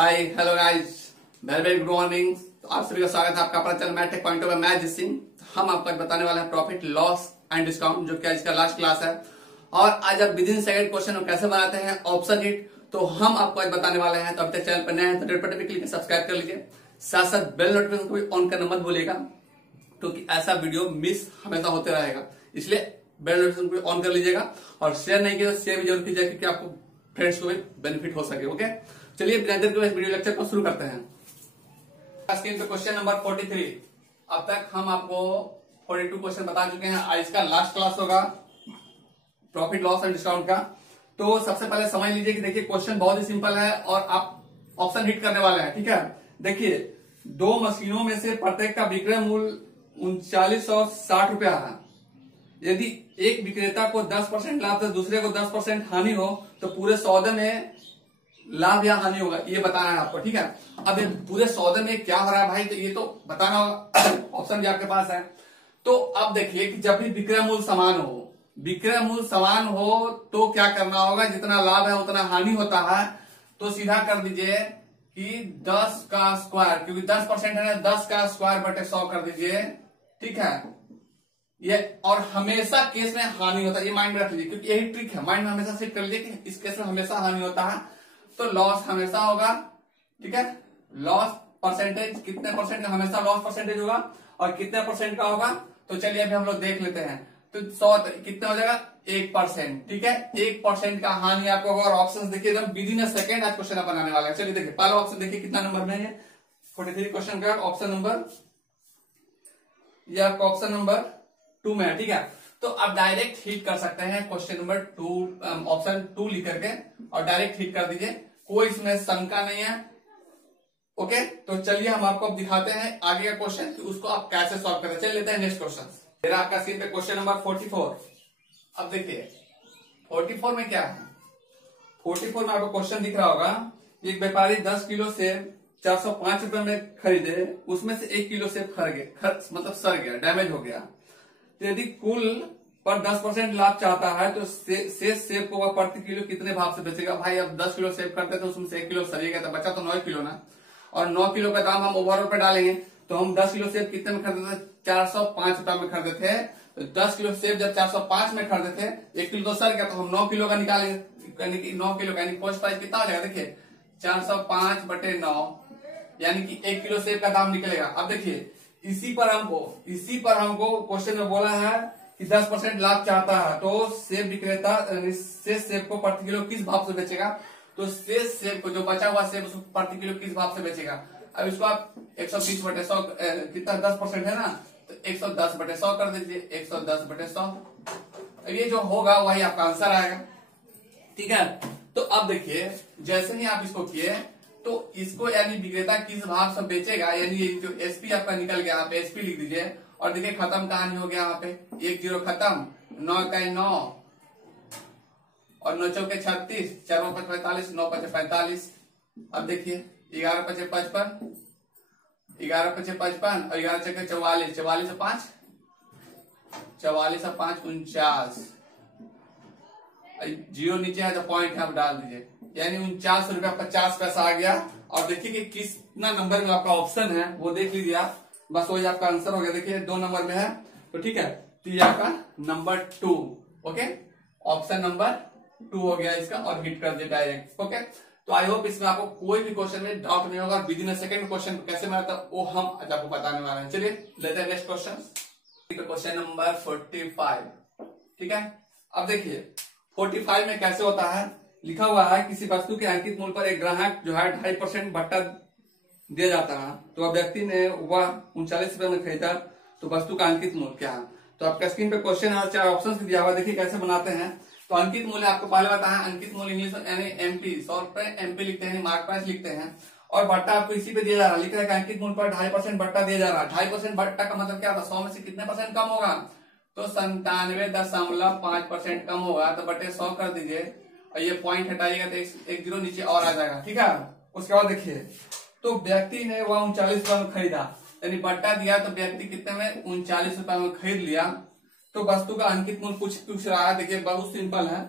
Hi hello guys, very very good morning. तो आप सभी का स्वागत है आपका अपना चैनल मैथ टेक पॉइंट में। मैं जिस सिंह, हम आपको आज बताने वाले हैं प्रॉफिट लॉस एंड डिस्काउंट, जो कि आज का लास्ट क्लास है। और आज आप विद इन सेकंड क्वेश्चन को कैसे बनाते हैं ऑप्शन इट, तो हम आपको आज बताने वाले हैं। तो अभी तक चैनल पर नए हैं तो रेड बटन पे क्लिक सब्सक्राइब कर लीजिए, साथ साथ बेल नोटिफिकेशन को भी ऑन करना मत भूलिएगा, क्योंकि ऐसा वीडियो मिस हमेशा होते रहेगा। इसलिए बेल नोटिफिकेशन को भी ऑन कर लीजिएगा और शेयर नहीं किया तो शेयर भी जरूर कीजिएगा, क्योंकि आपको फ्रेंड्स को भी बेनिफिट हो सके। ओके, चलिए बिना देर के इस वीडियो लेक्चर को शुरू करते हैं। स्क्रीन पे क्वेश्चन नंबर 43। अब तक हम आपको 42 क्वेश्चन बता चुके हैं। आज का लास्ट क्लास होगा प्रॉफिट लॉस एंड डिस्काउंट का। तो सबसे पहले समझ लीजिए कि देखिए क्वेश्चन बहुत ही सिंपल है और आप ऑप्शन हिट करने वाले हैं। ठीक है, देखिए दो मशीनों में से प्रत्येक का विक्रय मूल्य 3960 रुपया है। यदि एक विक्रेता को 10% लाभ तो दूसरे को 10% हानि हो, तो पूरे सौदे में लाभ या हानि होगा, ये बताना है आपको। ठीक है, अब ये पूरे सौदे में क्या हो रहा है भाई, तो ये तो बताना होगा। ऑप्शन भी आपके पास है। तो अब देखिए कि जब भी विक्रय मूल्य समान हो, विक्रय मूल्य समान हो तो क्या करना होगा, जितना लाभ है उतना हानि होता है। तो सीधा कर दीजिए कि 10 का स्क्वायर, क्योंकि 10% है ना, 10 का स्क्वायर बटे 100 कर दीजिए। ठीक है, ये और हमेशा केस में हानि होता है, ये माइंड में रख लीजिए, क्योंकि यही ट्रिक है। माइंड में हमेशा सेट कर लीजिए कि इस केस में हमेशा हानि होता है, तो लॉस हमेशा होगा। ठीक है, लॉस परसेंटेज कितने परसेंट का, हमेशा लॉस परसेंटेज होगा और कितने परसेंट का होगा। तो चलिए अभी हम लोग देख लेते हैं। तो 100 कितना हो जाएगा, 1%। ठीक है, 1% का हानि आपको होगा। और ऑप्शन देखिए एकदम विद इन अ सेकेंड आज क्वेश्चन बनाने वाला है। चलिए देखिए पहला ऑप्शन देखिए कितना नंबर में है, 43 क्वेश्चन का ऑप्शन नंबर, यह आपका ऑप्शन नंबर 2 में है। ठीक है, तो आप डायरेक्ट हिट कर सकते हैं क्वेश्चन नंबर 2, ऑप्शन 2 लिख करके और डायरेक्ट हिट कर दीजिए, कोई इसमें शंका नहीं है। ओके, तो चलिए हम आपको अब दिखाते हैं आगे का क्वेश्चन कि उसको आप कैसे सॉल्व करें। चलिए लेते हैं नेक्स्ट क्वेश्चन। मेरा आपका स्क्रीन पे क्वेश्चन नंबर 44। अब देखिए 44 में क्या है, 44 में आपको क्वेश्चन दिख रहा होगा, एक व्यापारी 10 किलो सेब 405 रुपए में खरीदे, उसमें से 1 किलो सेब मतलब सड़ गया, डैमेज हो गया। तो यदि कुल पर 10% लाभ चाहता है तो शेष सेब को वह प्रति किलो कितने भाव से बेचेगा। भाई अब 10 किलो सेब करते तो उसमें से 1 किलो सड़िएगा, तो बचा तो 9 किलो ना, और 9 किलो का दाम हम ओवरऑल पे डालेंगे। तो हम 10 किलो सेब कितने में खरीदते थे, 405 रुपए में खरीदे थे। तो 10 किलो सेब जब 405 में खरीदे थे, 1 किलो तो सड़ गया, तो हम 9 किलो का निकालेंगे, यानी कि 9 किलो का, यानी कॉस्ट प्राइस कितना हो जाएगा, देखिए 405 बटे 9, यानी कि 1 किलो सेब का दाम निकलेगा। अब देखिए इसी पर हमको क्वेश्चन में बोला है कि 10% लाभ चाहता है, तो सेब विक्रेता शेष सेब को प्रति किलो किस भाव से बेचेगा। तो शेष सेब को, जो बचा हुआ सेब, उसको प्रति किलो किस भाव से बेचेगा। अब इसको आप 120 बटे 100 कितना 10% है ना, तो 110 बटे 100 कर दीजिए, 110 बटे 100। अब ये जो होगा वही आपका आंसर आएगा। ठीक है, तो अब देखिए जैसे ही आप इसको किए तो इसको यानी विक्रेता किस भाव से बेचेगा, यानी ये जो एसपी आपका निकल गया, आप एसपी लिख दीजिए। और देखिए खत्म कहानी हो गया, यहाँ पे 1 0 खत्म, 9 का 9 और 9 चौके 36, 4 5 45, 9 5 45। अब देखिए 11 5 55, 11 5 55 और 11 चौके 44, 44 से 5 49, जीरो नीचे है तो पॉइंट है, आप डाल दीजिए, यानी 49 रुपया 50 पैसा आ गया। और देखिए कि कितना नंबर में आपका ऑप्शन है वो देख लीजिए आप, बस वही आपका आंसर हो गया। देखिए 2 नंबर में है, तो ठीक है, तो ये आपका नंबर 2। ओके, ऑप्शन नंबर 2 हो गया इसका, और हिट कर दिया डायरेक्ट। ओके, तो आई होप इसमें आपको कोई भी क्वेश्चन में डाउट नहीं होगा। With in a second question कैसे बनाता वो हम आज आपको बताने वाले हैं। चलिए लेते हैं नेक्स्ट क्वेश्चन, क्वेश्चन नंबर 45। ठीक है, अब देखिए 45 में कैसे होता है, लिखा हुआ है किसी वस्तु के अंकित मूल्य पर एक ग्राहक जो है 2.5% भट्टा दिया जाता है। तो अब व्यक्ति ने वह 39 रुपए में खरीदा, तो वस्तु का अंकित मूल्य क्या है। तो आपका स्क्रीन पे क्वेश्चन है, 4 ऑप्शन दिया हुआ, देखिए कैसे बनाते हैं। तो अंकित मूल्य आपको पहले बताया, अंकित मूल्य इंग्लिश में यानी एमपी, 100 रुपए एमपी लिखते हैं, मार्क प्राइस लिखते हैं। और भट्टा आपको इसी पे दिया जा रहा है, लिखा है कि अंकित मूल्य पर 2.5% भट्टा दिया जा रहा है। 2.5% भट्टा का मतलब क्या था, 100 में से कितने परसेंट कम होगा, तो 97.5% कम होगा, तो बटे 100 कर दीजिए और ये पॉइंट हटाइएगा तो एक जीरो नीचे और आ जाएगा। ठीक है, उसके बाद देखिए तो व्यक्ति ने वह 39 रुपए में खरीदा, यानी बट्टा दिया, तो व्यक्ति कितने में 39 रुपए में खरीद लिया। तो वस्तु का अंकित मूल्य पूछ रहा है, देखिए बहुत सिंपल है,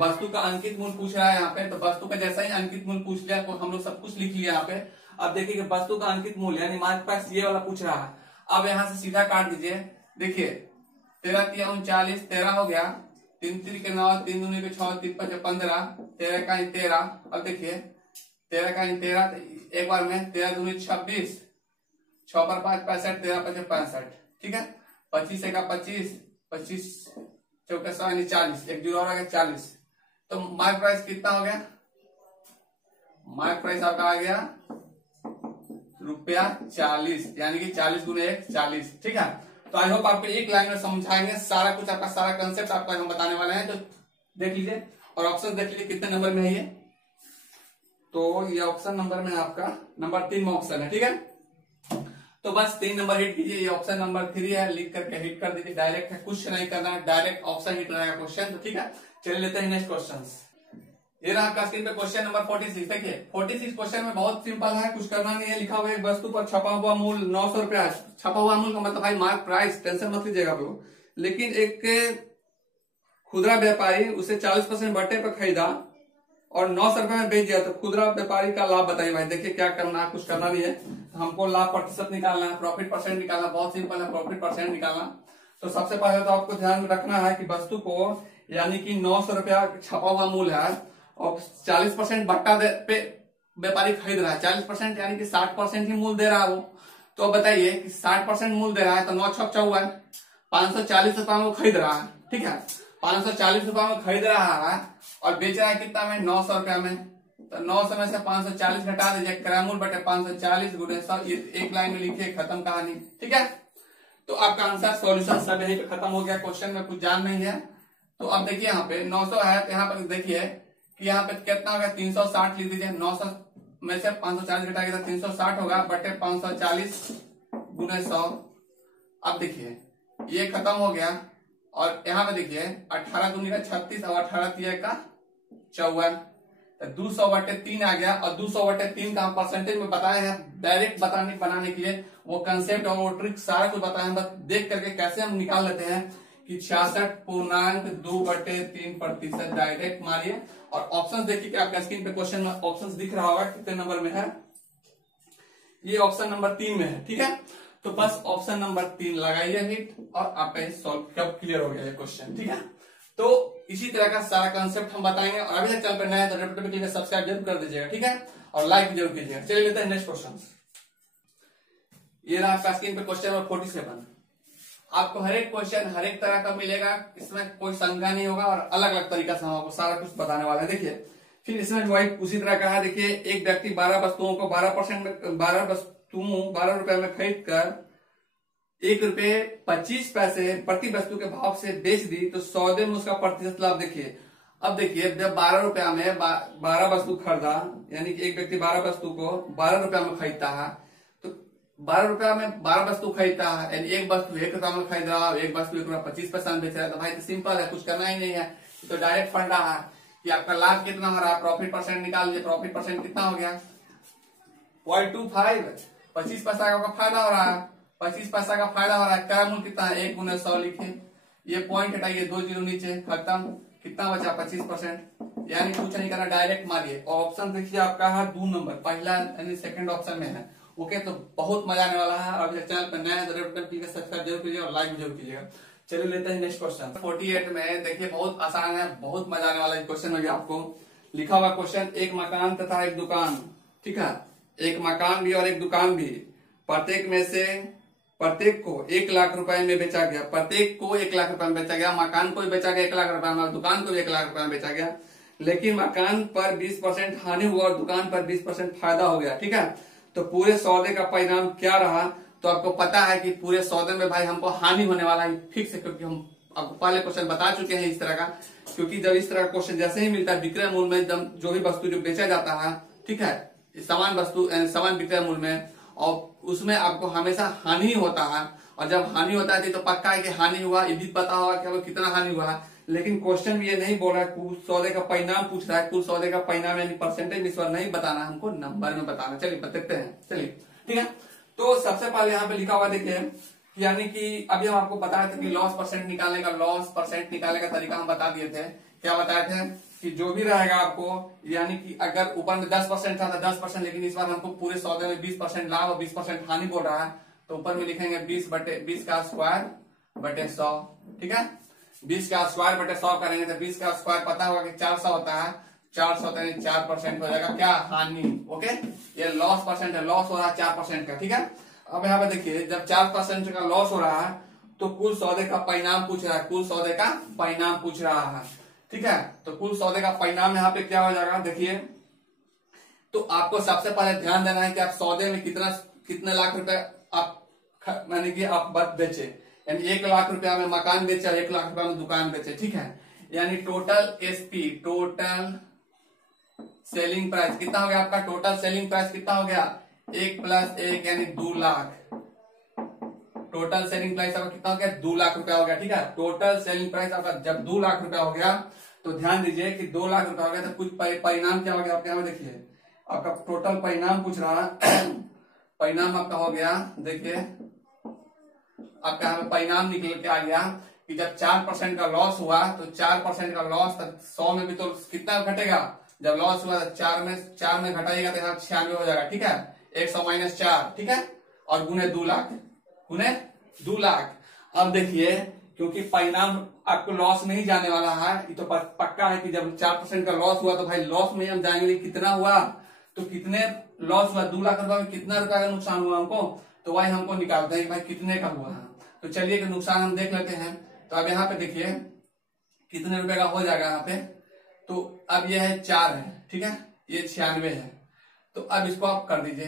वस्तु का अंकित मूल्य पूछ रहा है यहाँ पे, तो वस्तु का जैसा ही अंकित मूल्य पूछ लिया तो हम लोग सब कुछ लिख लिया यहाँ पे। अब देखिए कि वस्तु का अंकित मूल्य यानी हमारे पास ये वाला पूछ रहा है। अब यहाँ से सीधा काट दीजिए। देखिए 13 तिया 39, 13 हो गया, 3 3 के 9, 3 दूनी के 6, 3 5 15, 13 का 13। अब देखिए 13 का 13, एक बार में 13 दूनी 26, 6 पर 5 65, 13 5 65, ठीक है। 25 का 25, 25 चौके 100 यानी 40, एक जीरो और आ गया 40। तो मार्क प्राइस कितना हो गया? मार्क प्राइस आपका आ गया ₹40, यानी कि 40 गुने 1 40, ठीक है। तो आई होप आपको एक लाइन में समझाएंगे सारा कुछ, आपका सारा कंसेप्ट आपका हम बताने वाले हैं। तो देख लीजिए और ऑप्शन देख लीजिए कितने नंबर में है ये। तो ये ऑप्शन नंबर में आपका नंबर 3 में ऑप्शन है, ठीक है। तो बस 3 नंबर हिट कीजिए, ये ऑप्शन नंबर 3 है, लिख करके हिट कर दीजिए। डायरेक्ट है, कुछ नहीं करना है, डायरेक्ट ऑप्शन हिट रहेगा क्वेश्चन, तो ठीक है। चलिए लेते हैं नेक्स्ट क्वेश्चन। ये रहा आपका स्क्रीन पे क्वेश्चन नंबर 46। देखिए 46 क्वेश्चन में बहुत सिंपल है, कुछ करना नहीं है। लिखा हुआ एक वस्तु पर छपा हुआ मूल्य 900 रुपया। छपा हुआ मूल्य का मतलब भाई मार्क प्राइस, टेंशन मत लीजिएगा आप लोग। लेकिन एक खुदरा व्यापारी उसे 40% बट्टे पर खरीदा और 900 रुपए में बेच दिया, तो खुदरा व्यापारी का लाभ बताइए भाई। देखिए क्या करना है, कुछ करना नहीं है, हमको लाभ प्रतिशत निकालना है, प्रॉफिट परसेंट निकालना। बहुत सिंपल है, प्रॉफिट परसेंट निकालना। तो सबसे पहले तो आपको ध्यान में रखना है कि वस्तु को यानी कि 900 रुपया छपा हुआ मूल्य है और 40% बट्टा पे व्यापारी खरीद रहा है। 40% यानी कि 60% ही मूल्य दे रहा है वो। तो अब बताइए कि 60% मूल्य दे रहा है तो 9 छक 54, 540 रुपया में वो खरीद रहा है, ठीक है। 540 रुपया में खरीद रहा है और बेच रहा है कितना में? 900 रुपया में। तो 900 में से 540 घटा दीजिए, क्रय मूल्य बटे 540 गुणे 100, ये एक लाइन में लिखिए, खत्म कहानी, ठीक है। तो आपका आंसर सॉल्यूशन सब यही पे खत्म हो गया। क्वेश्चन में कुछ जान नहीं है। तो अब देखिए यहाँ पे 900 है, तो यहाँ पर देखिए कि यहाँ पे कितना होगा? 360 लिख दीजिए। 900 में से 540 घटाएंगे तो 360 होगा, बटे 540 गुणे 100। अब देखिए ये खत्म हो गया और यहाँ पे देखिए 18 दूनी का 36 और 18 तिया का 54, तो 200 बटे 3 आ गया। और 200 बटे 3 का हम परसेंटेज में बताए हैं, डायरेक्ट बनाने के लिए वो कंसेप्ट और वो ट्रिक सारा कुछ बताए हैं। बस देख करके कैसे हम निकाल लेते हैं कि 66.2/3% डायरेक्ट मारिए। और ऑप्शन देखिए कि आपका स्क्रीन पे क्वेश्चन में ऑप्शन दिख रहा होगा कितने नंबर में है। ये ऑप्शन नंबर 3 में है, ठीक है। तो बस ऑप्शन नंबर 3 लगाइए हिट और आपका सॉल्व कब क्लियर हो गया ये क्वेश्चन, ठीक है। तो इसी तरह का सारा कंसेप्ट हम बताएंगे। और अभी तक चैनल पर नया है तो रेप्यूटेड सब्सक्राइब जरूर कर दीजिएगा, ठीक है, और लाइक भी जरूर कीजिएगा। चलिए लेते हैं नेक्स्ट क्वेश्चन। ये रहा आपका स्क्रीन पे क्वेश्चन नंबर 47। आपको हर एक क्वेश्चन हर एक तरह का मिलेगा, इसमें कोई शंका नहीं होगा और अलग अलग तरीका से हम आपको सारा कुछ बताने वाले हैं। देखिए फिर इसमें वही उसी तरह का है। देखिए एक व्यक्ति 12 वस्तुओं को 12% में 12 रुपए में खरीद कर ₹1.25 प्रति वस्तु के भाव से बेच दी, तो सौदे में उसका प्रतिशत लाभ देखिए। अब देखिए जब 12 रुपया में 12 वस्तु खरीदा, यानी कि एक व्यक्ति 12 वस्तु को 12 रुपया में खरीदता है, तो 12 रुपया में 12 वस्तु खरीदता है, यानी एक वस्तु 1 रुपया में खरीद रहा है, एक वस्तु ₹1.25 में बेच रहा है। तो भाई तो सिंपल है, कुछ करना ही नहीं है, तो डायरेक्ट फंडा है कि आपका लाभ कितना हो रहा है, प्रॉफिट परसेंट निकाल लीजिए। प्रॉफिट परसेंट कितना हो गया? 0.25, 25 पैसा का फायदा हो रहा है, 25 पैसा का फायदा हो रहा है। क्रय मूल्य कितना है? 1 गुने 100 लिखिए, ये पॉइंट हटाइए, 2 जीरो नीचे, खत्म। कितना बचा? 25%, यानी कुछ नहीं करना, डायरेक्ट मारिए। और ऑप्शन देखिए आपका है 2 नंबर, पहला यानी सेकंड ऑप्शन में है। ओके, तो बहुत मजा आने वाला है। अभी चैनल पर नया है तो सब्सक्राइब जरूर कीजिएगा और लाइक जरूर कीजिएगा। चलिए लेते हैं नेक्स्ट क्वेश्चन 48 में। देखिए बहुत आसान है, बहुत मजा आने वाला है क्वेश्चन में भी। आपको लिखा हुआ क्वेश्चन, एक मकान तथा एक दुकान, ठीक है, एक मकान भी और एक दुकान भी, प्रत्येक को 1 लाख रुपए में बेचा गया। प्रत्येक को 1 लाख रुपए में बेचा गया, मकान को भी बेचा गया 1 लाख रुपए में और दुकान को भी 1 लाख रुपए में बेचा गया। लेकिन मकान पर 20% हानि हुआ और दुकान पर 20% फायदा हो गया, ठीक है। तो पूरे सौदे का परिणाम क्या रहा? तो आपको पता है कि पूरे सौदे में भाई हमको हानि होने वाला है फिक्स है, क्योंकि हम आपको पहले क्वेश्चन बता चुके हैं इस तरह का। क्योंकि जब इस तरह का क्वेश्चन जैसे ही मिलता है विक्रय मूल्य में, जो भी वस्तु जो बेचा जाता है, ठीक है, समान वस्तु समान विक्रय मूल्य में, और उसमें आपको हमेशा हानि होता है। और जब हानि होता है तो पक्का है कि हानि हुआ, ये भी पता होगा कि आपको कितना हानि हुआ है। लेकिन क्वेश्चन भी ये नहीं बोल रहा है, कुल सौदे का परिणाम पूछ रहा है। कुल सौदे का परिणाम यानी परसेंटेज इस बार नहीं बताना, हमको नंबर में बताना। चलिए बताते हैं, चलिए ठीक है। तो सबसे पहले यहाँ पे लिखा हुआ देखिए, यानी कि अभी हम आपको बताए थे कि लॉस परसेंट निकालने का तरीका हम बता दिए थे क्या बताए थे कि जो भी रहेगा आपको, यानी कि अगर ऊपर में 10% था तो 10%, लेकिन इस बार हमको पूरे सौदे में 20% लाभ और 20% हानि बोल रहा है, तो ऊपर में लिखेंगे 20 का स्क्वायर बटे 100। ठीक है, 20 का स्क्वायर बटे 100 करेंगे तो 20 का स्क्वायर पता होगा कि 400 होता है, 400 यानी 4% हो जाएगा क्या, हानि। ओके, ये लॉस परसेंट है, लॉस हो रहा है 4% का। ठीक है, अब यहाँ पे देखिए जब 4% का लॉस हो रहा है तो कुल सौदे का परिणाम पूछ रहा है, कुल सौदे का परिणाम पूछ रहा है। ठीक है, तो कुल सौदे का परिणाम यहाँ पे क्या हो जाएगा, देखिए तो आपको सबसे पहले ध्यान देना है कि आप सौदे में कितने लाख रुपए आप यानी कि आप बेचे, यानी 1 लाख रुपया में मकान बेचे और 1 लाख रुपया में दुकान बेचे। ठीक है, यानी total SP, total selling price कितना हो गया आपका, टोटल सेलिंग प्राइस कितना हो गया, 1 + 1 यानी 2 लाख। टोटल सेलिंग प्राइस आपका कितना हो गया, 2 लाख रुपया हो गया। ठीक है, टोटल सेलिंग प्राइस आपका जब 2 लाख रुपया हो गया तो ध्यान दीजिए कि 2 लाख रुपया हो गया तो कुछ परिणाम क्या हो गया आपके यहाँ देखिए, आपका टोटल परिणाम पूछ रहा है। परिणाम आपका हो गया, देखिए आपका यहाँ पे परिणाम निकल के आ गया कि जब 4% का लॉस हुआ तो 4% का लॉस 100 में भी तो कितना घटेगा, जब लॉस हुआ तो 4 में घटाइएगा तो यहाँ 96 हो जाएगा। ठीक है, 100 - 4। ठीक है, और गुने 2 लाख, गुने 2 लाख। अब देखिए क्योंकि परिणाम आपको लॉस में ही जाने वाला है, ये तो पक्का है कि जब 4% का लॉस हुआ तो भाई लॉस में हम जाएंगे, कितना हुआ तो कितने लॉस हुआ, 2 लाख रुपए में कितना रुपया का नुकसान हुआ हमको, तो वही हमको निकालते हैं कि भाई कितने का हुआ है। तो चलिए कि नुकसान हम देख लेते हैं। तो अब यहाँ पे देखिए कितने रुपए का हो जाएगा यहाँ पे, तो अब यह है 4 है। ठीक है, ये 96 है, तो अब इसको आप कर दीजिए।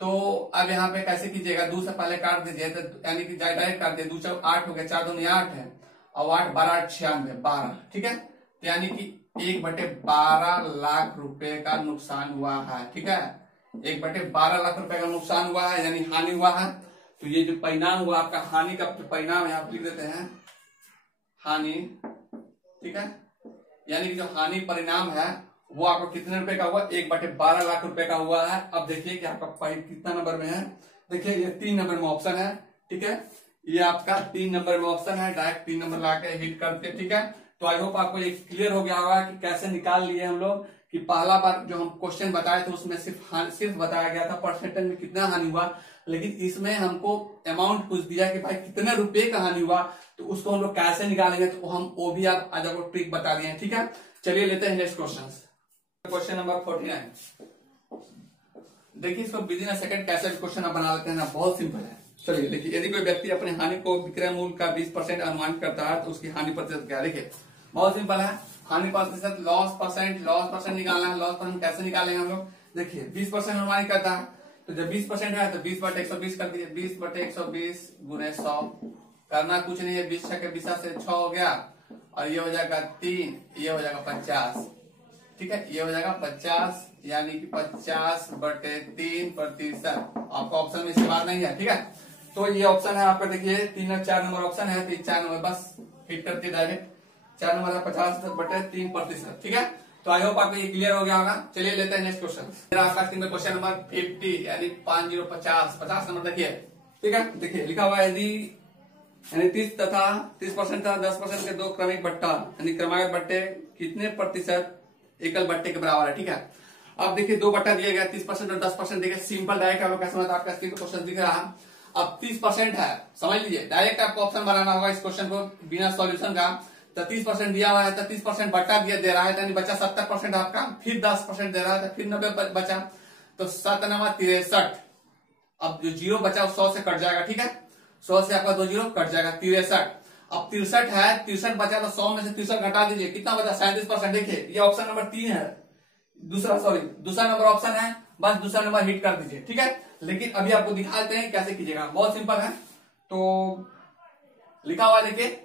तो अब यहाँ पे कैसे कीजिएगा, 2 से पहले काट दीजिए, तो यानी कि डायरेक्ट काट दिए, 2 × 8 हो गया, 4 दूनी 8 है और 8 12 96 12। ठीक है, तो यानी कि 1/12 लाख रुपए का नुकसान हुआ है। ठीक है, 1/12 लाख रुपए का नुकसान हुआ है, यानी हानि हुआ है। तो ये जो परिणाम हुआ आपका हानि का परिणाम यहाँ पे लिख देते हैं हानि। ठीक है, यानी कि जो हानि परिणाम है वो आपको कितने रुपए का हुआ, 1/12 लाख रुपए का हुआ है। अब देखिए कि आपका पाइप कितना नंबर में है, देखिए ये 3 नंबर में ऑप्शन है। ठीक है, ये आपका 3 नंबर में ऑप्शन है, डायरेक्ट 3 नंबर ला के हिट करते। ठीक है, तो आई होप आपको ये क्लियर हो गया होगा कि कैसे निकाल लिए हम लोग, कि पहला बार जो हम क्वेश्चन बताए थे उसमें सिर्फ बताया गया था परसेंटेज में कितना हानि हुआ, लेकिन इसमें हमको अमाउंट पूछ दिया कि भाई कितने रुपए का हानि हुआ, तो उसको हम लोग कैसे निकालेंगे, तो हम वो भी आप आज आपको ट्रिक बता दिए। ठीक है, चलिए लेते हैं नेक्स्ट क्वेश्चन नंबर 49। देखिए इसको विद इन अ सेकंड कैसे क्वेश्चन आप बना लेते हैं ना, बहुत सिंपल है। चलिए देखिए, यदि कोई व्यक्ति अपने हानि को विक्रय मूल्य का 20% अनुमानित करता है तो उसकी हानि प्रतिशत क्या है। देखिए बहुत सिंपल है, हानि प्रतिशत लॉस परसेंट निकालना है। लॉस परसेंट कैसे निकालेंगे हम लोग, देखिए 20% अनुमानित करता है, तो जब 20% है तो 20/120 कर दीजिए, 20/120 गुने 100। करना कुछ नहीं है, 20 के 20 से 6 हो गया और ये हो जाएगा 3, ये हो जाएगा 50। ठीक है, ये हो जाएगा 50, यानी कि 50/3%। आपका ऑप्शन में इसके बाद नहीं है। ठीक है, तो ये ऑप्शन है आपका, देखिए 3 और 4 नंबर ऑप्शन है, तो 4 नंबर बस हिट करते डायरेक्ट, 4 नंबर है 50/3%। ठीक है, तो आई होप आपको ये क्लियर हो गया होगा। चलिए लेते हैं नेक्स्ट क्वेश्चन। आपका क्वेश्चन नंबर 50 यानी 50 नंबर देखिए। ठीक है, देखिए लिखा हुआ है यदि यानी 30% तथा 10% के 2 क्रमिक बट्टा यानी क्रमागत बट्टे कितने प्रतिशत एकल बट्टे के बराबर है। ठीक है, अब देखिए 2 बट्टा दिए गया, 30% और 10% दिए गए, सिंपल डायरेक्ट आपको कैसे समझ, आपका स्क्रीन पर क्वेश्चन दिख रहा है। अब 30% है, समझ लीजिए डायरेक्ट आपको ऑप्शन बनाना होगा इस क्वेश्चन को बिना सॉल्यूशन का। तो 30% दिया हुआ है तो 30% बट्टा दे रहा है, यानी बचा 70% आपका, फिर 10% दे रहा है तो फिर 90 बचा, तो 7 × 9 = 63। अब जो 0 बचा वो 100 से कट जाएगा। ठीक है, 100 से आपका 2 0 कट जाएगा, 63। अब 63 है, 63 बचा तो 100 में से 63 घटा दीजिए, कितना बचा 37%। देखिए ये ऑप्शन नंबर 3 है, दूसरा नंबर ऑप्शन है, बस दूसरा नंबर हिट कर दीजिए। ठीक है, लेकिन अभी आपको दिखा देते हैं कैसे कीजिएगा, बहुत सिंपल है। तो लिखा हुआ देखिए,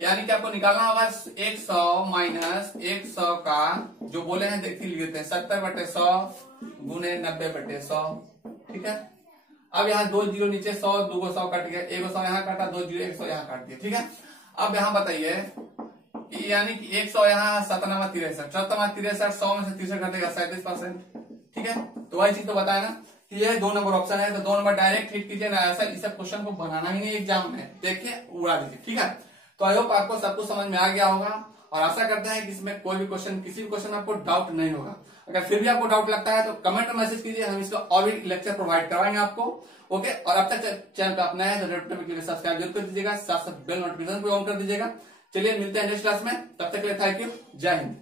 यानी कि आपको निकालना होगा 100 माइनस 100 का जो बोले हैं देखिए लिख देते हैं 70/100 गुने 90/100। ठीक है, अब यहाँ 2 0 नीचे 100, 2 100 कट गया, 1 100 यहाँ काटा, 2 0 100 यहाँ काट दिया। ठीक है, अब यहाँ बताइए कि यानी कि 100 यहाँ 7 × 9 = 63, 100 में से 63 घटेगा 37%। ठीक है, तो वही चीज तो बताया ना कि ये 2 नंबर ऑप्शन है, तो 2 नंबर डायरेक्ट हिट कीजिए ना, ऐसा इस क्वेश्चन को बनाना ही नहीं एग्जाम में, देखिए उड़ा दीजिए। ठीक है, तो आई होप आपको सब कुछ समझ में आ गया होगा और आशा करते हैं कि इसमें कोई भी क्वेश्चन, किसी भी क्वेश्चन में आपको डाउट नहीं होगा। अगर फिर भी आपको डाउट लगता है तो कमेंट में मैसेज कीजिए, हम इसका और भी लेक्चर प्रोवाइड करवाएंगे आपको। ओके, और अब तक चैनल पे अपना है तो सब्सक्राइब जरूर कर दीजिएगा, साथ साथ बेल नोटिफिकेशन को ऑन कर दीजिएगा। चलिए मिलते हैं नेक्स्ट क्लास में, तब तक के लिए थैंक यू, जय हिंद।